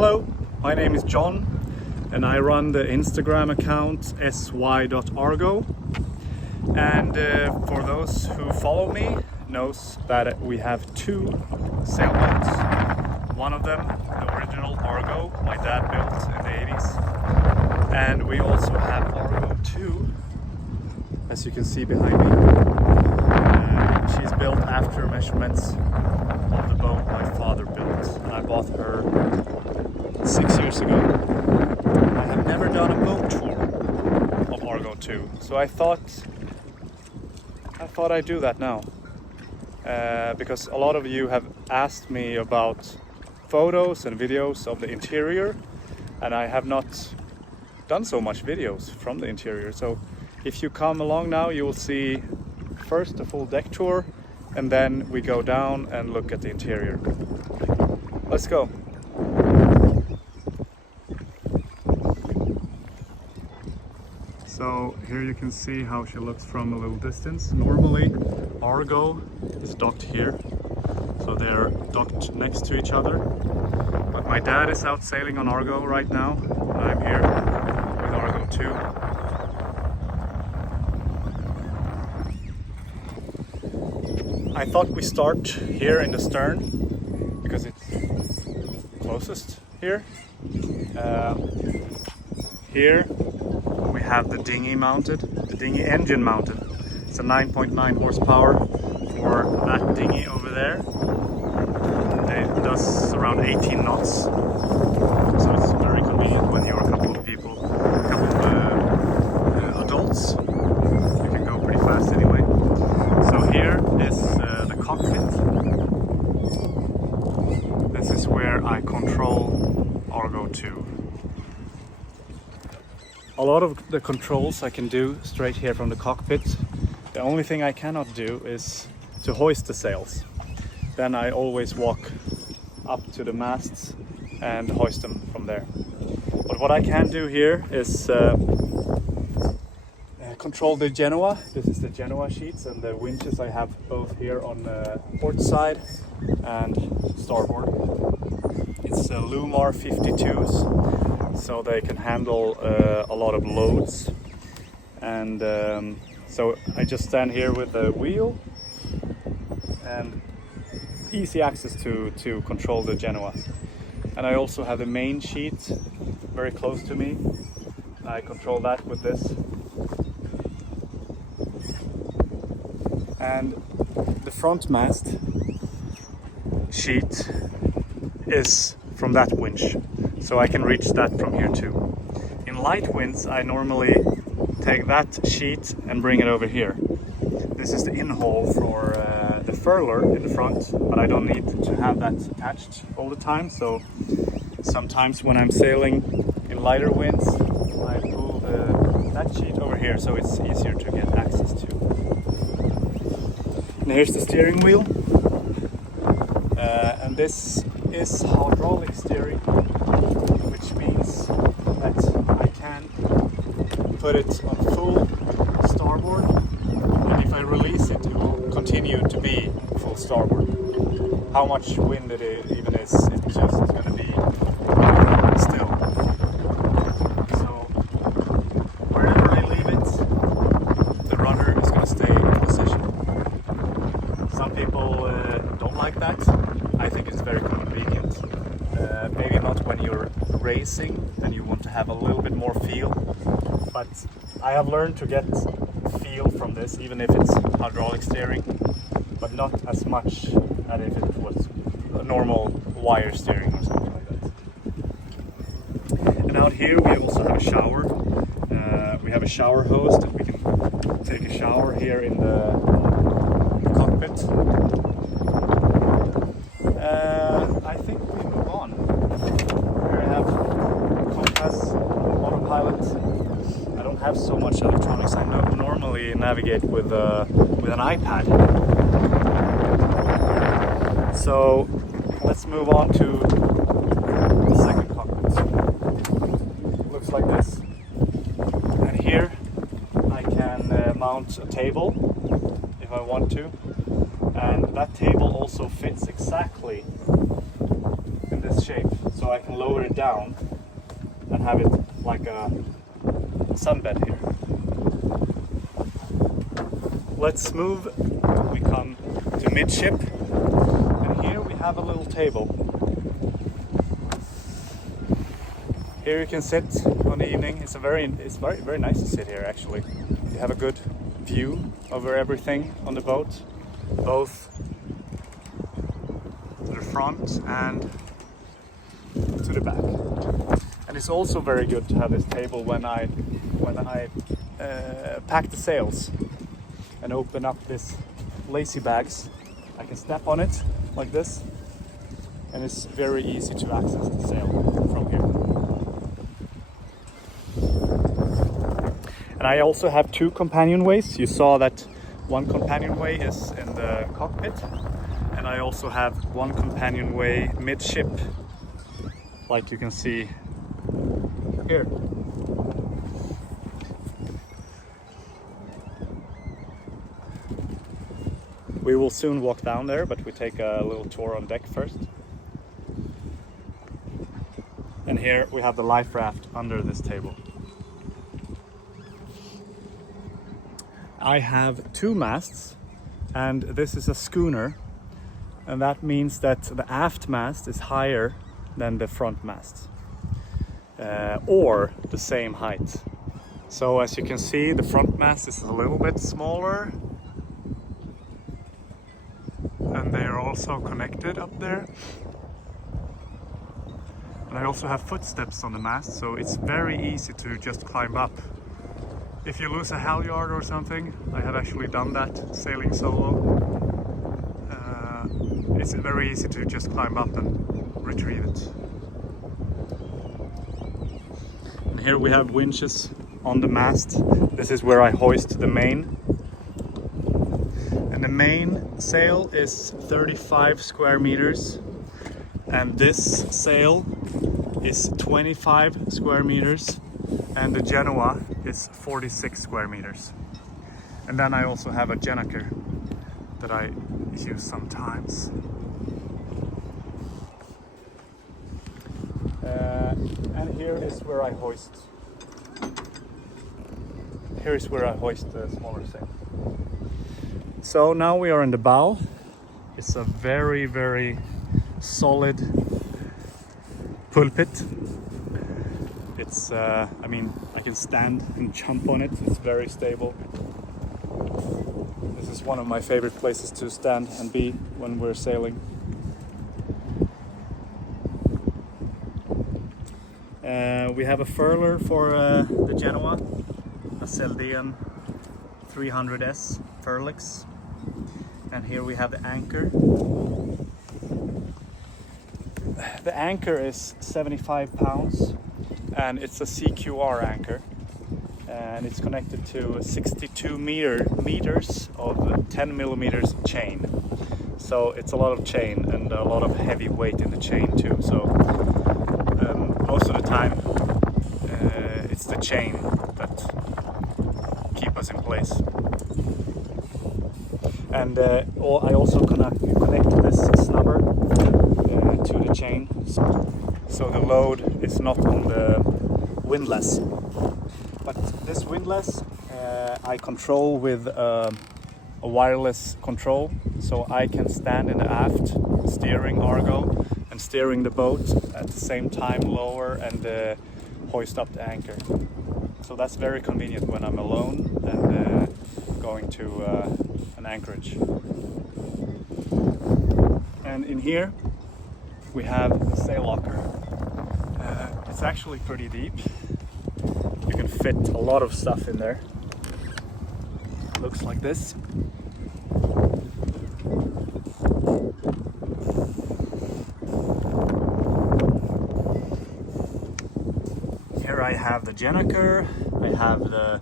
Hello, my name is John and I run the Instagram account sy.argo, and for those who follow me knows that we have two sailboats. One of them, the original Argo, my dad built in the 80s, and we also have Argo II, as you can see behind me. She's built after measurements of the boat my father built, and I bought her 6 years ago. I have never done a boat tour of Argo II, so I thought I'd do that now, because a lot of you have asked me about photos and videos of the interior, and I have not done so much videos from the interior. So if you come along now, you will see first a full deck tour, and then we go down and look at the interior. Let's go. So here you can see how she looks from a little distance. Normally Argo is docked here, so they're docked next to each other. But my dad is out sailing on Argo right now, and I'm here with Argo II. I thought we start here in the stern because it's closest here. Here we have the dinghy mounted, the dinghy engine mounted. It's a 9.9 horsepower for that dinghy over there. It does around 18 knots, so it's very convenient when you're a couple of people, a couple of adults. You can go pretty fast anyway. So here is the cockpit. This is where I control Argo II. A lot of the controls I can do straight here from the cockpit. The only thing I cannot do is to hoist the sails. Then I always walk up to the masts and hoist them from there. But what I can do here is control the Genoa. This is the Genoa sheets, and the winches I have both here on the port side and starboard. It's Lumar 52s, so they can handle a lot of loads. And so I just stand here with the wheel and easy access to control the Genoa. And I also have the main sheet very close to me. I control that with this. And the front mast sheet is from that winch, so I can reach that from here too. In light winds I normally take that sheet and bring it over here. This is the in-hole for the furler in the front, but I don't need to have that attached all the time, so sometimes when I'm sailing in lighter winds I pull that sheet over here, so it's easier to get access to. And here's the steering wheel, and this is hydraulic steering, which means that I can put it on full starboard, and if I release it, it will continue to be full starboard. How much wind it even is, it's just going to be still. So wherever I leave it, the rudder is going to stay in position. Some people don't like that. I think it's very convenient. Maybe not when you're racing and you want to have a little bit more feel, but I have learned to get feel from this, even if it's hydraulic steering, but not as much as if it was a normal wire steering or something like that. And out here we also have a shower. We have a shower hose that we can take a shower here in the cockpit. I think we move on. Here I have compass, autopilot. I don't have so much electronics. I normally navigate with an iPad. So let's move on to the second cockpit. It looks like this. And here I can mount a table if I want to. And that table also fits exactly in this shape. So so I can lower it down and have it like a sunbed here. Let's move. We come to midship, and here we have a little table. Here you can sit on the evening. It's very nice to sit here actually. You have a good view over everything on the boat, both to the front and to the back. And it's also very good to have this table when I pack the sails and open up this lacy bags. I can step on it like this, and it's very easy to access the sail from here. And I also have two companionways. You saw that one companionway is in the cockpit, and I also have one companionway midship, like you can see here. We will soon walk down there, but we take a little tour on deck first. And here we have the life raft under this table. I have two masts, and this is a schooner, and that means that the aft mast is higher than the front mast, or the same height. So as you can see, the front mast is a little bit smaller, and they are also connected up there. And I also have footsteps on the mast, so it's very easy to just climb up. If you lose a halyard or something, I have actually done that sailing solo. It's very easy to just climb up and retrieve it. And here we have winches on the mast. This is where I hoist the main. And the main sail is 35 square meters, and this sail is 25 square meters, and the Genoa is 46 square meters. And then I also have a Gennaker that I use sometimes. And here is where I hoist. Here is where I hoist the smaller sail. So now we are in the bow. It's a very, very solid pulpit. It's, I mean, I can stand and jump on it. It's very stable. This is one of my favorite places to stand and be when we're sailing. We have a furler for the Genoa, a Seldean 300S Furlix. And here we have the anchor. The anchor is 75 pounds, and it's a CQR anchor, and it's connected to 62 meters of 10 millimeters chain. So it's a lot of chain and a lot of heavy weight in the chain too. So most of the time it's the chain that keep us in place. And I also connect this snubber to the chain, so the load is not on the windlass. But this windlass I control with a wireless control, so I can stand in the aft steering Argo and steering the boat at the same time, lower and hoist up the anchor. So that's very convenient when I'm alone and going to an anchorage. And in here we have the sail locker. It's actually pretty deep. You can fit a lot of stuff in there. Looks like this. Here I have the Gennaker. I have the,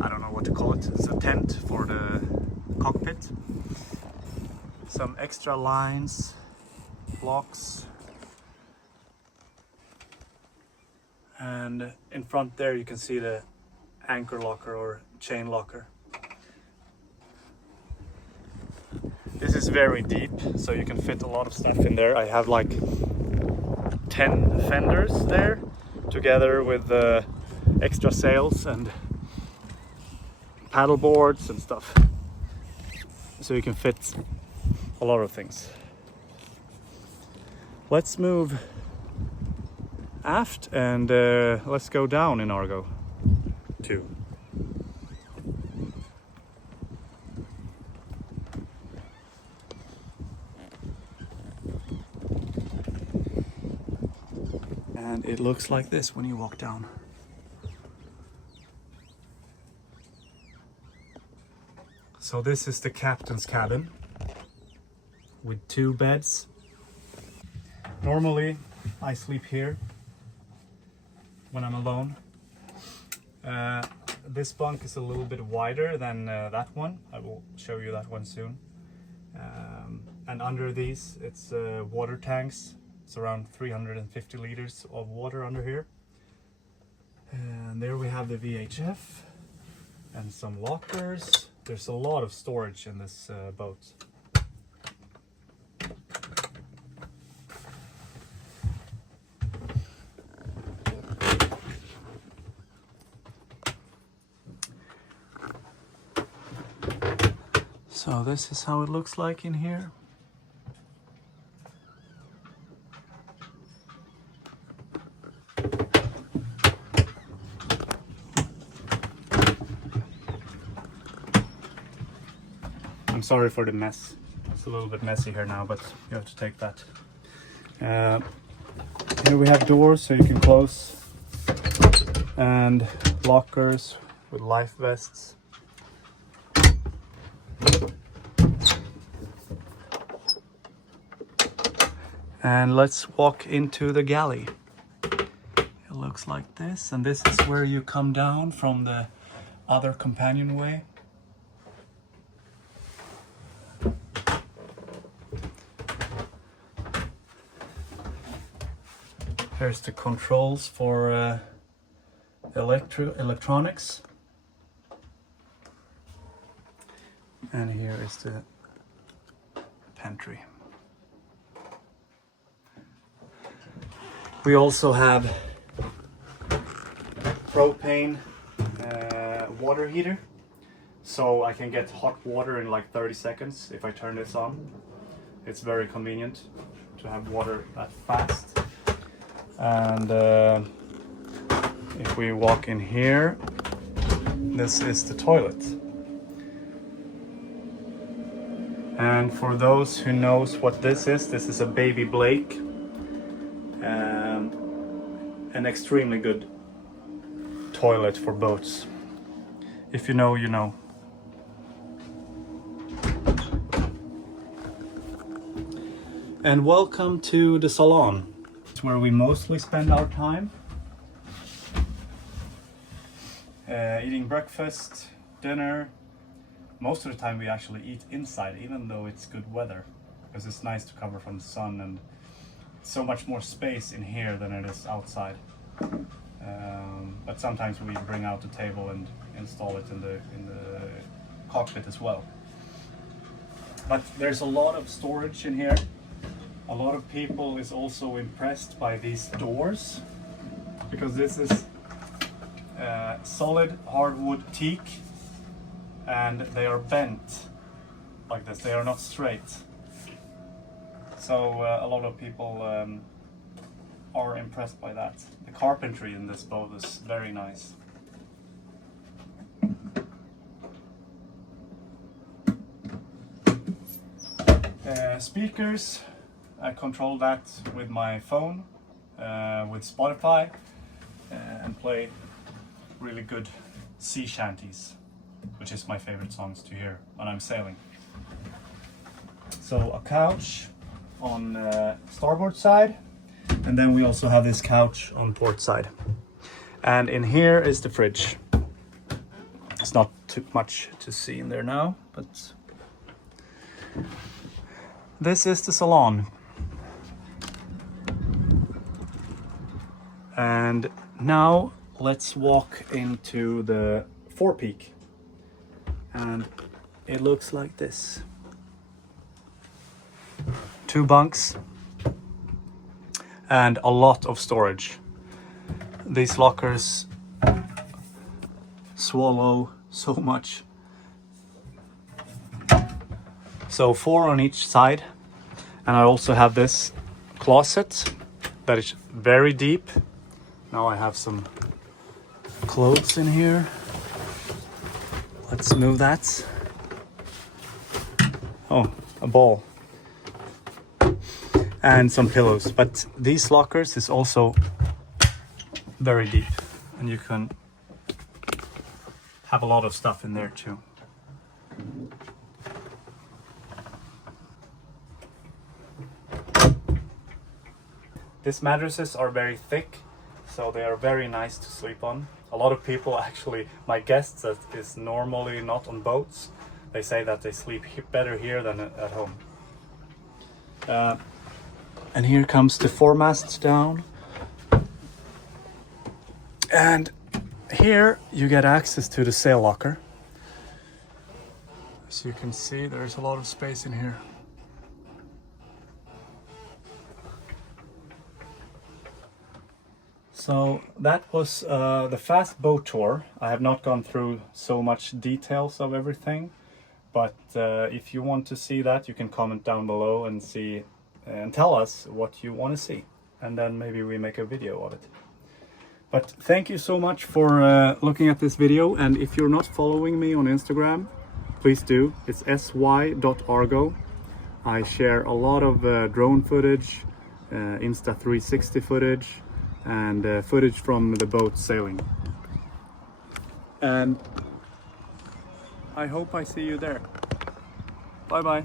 I don't know what to call it, it's a tent for the cockpit. Some extra lines, blocks, and in front there you can see the anchor locker or chain locker. This is very deep, so you can fit a lot of stuff in there. I have like 10 fenders there, together with the extra sails and paddle boards and stuff, so you can fit a lot of things. Let's move aft and let's go down in Argo II. And it looks like this when you walk down. So this is the captain's cabin with 2 beds. Normally I sleep here when I'm alone. This bunk is a little bit wider than that one. I will show you that one soon. And under these it's water tanks. It's around 350 liters of water under here. And there we have the VHF and some lockers. There's a lot of storage in this boat. So this is how it looks like in here. I'm sorry for the mess. It's a little bit messy here now, but you have to take that. Here we have doors so you can close, and lockers with life vests. And let's walk into the galley. It looks like this, and this is where you come down from the other companionway. Here's the controls for electronics. And here is the pantry. We also have propane water heater, so I can get hot water in like 30 seconds if I turn this on. It's very convenient to have water that fast. And if we walk in here, this is the toilet. And for those who knows what this is a baby Blake. An extremely good toilet for boats. If you know, you know. And welcome to the salon. It's where we mostly spend our time. Eating breakfast, dinner. Most of the time we actually eat inside, even though it's good weather, because it's nice to cover from the sun, and so much more space in here than it is outside. But sometimes we bring out the table and install it in the cockpit as well. But there's a lot of storage in here. A lot of people is also impressed by these doors, because this is solid hardwood teak, and they are bent like this. They are not straight. So a lot of people are impressed by that. The carpentry in this boat is very nice. Speakers, I control that with my phone, with Spotify, and play really good sea shanties, which is my favorite songs to hear when I'm sailing. So a couch on starboard side, and then we also have this couch on port side. And in here is the fridge. It's not too much to see in there now, but this is the salon. And now let's walk into the forepeak, and it looks like this. 2 bunks, and a lot of storage. These lockers swallow so much. So 4 on each side, and I also have this closet that is very deep. Now I have some clothes in here. Let's move that. Oh, a ball. And some pillows. But these lockers is also very deep, and you can have a lot of stuff in there too. These mattresses are very thick, so they are very nice to sleep on. A lot of people, actually, my guests that is normally not on boats, they say that they sleep better here than at home. And here comes the foremast down. And here you get access to the sail locker. As you can see, there's a lot of space in here. So that was the fast boat tour. I have not gone through so much details of everything, but if you want to see that, you can comment down below and see and tell us what you want to see, and then maybe we make a video of it. But thank you so much for looking at this video, and if you're not following me on Instagram, please do. It's sy.argo. I share a lot of drone footage, Insta360 footage, and footage from the boat sailing. And I hope I see you there. Bye bye.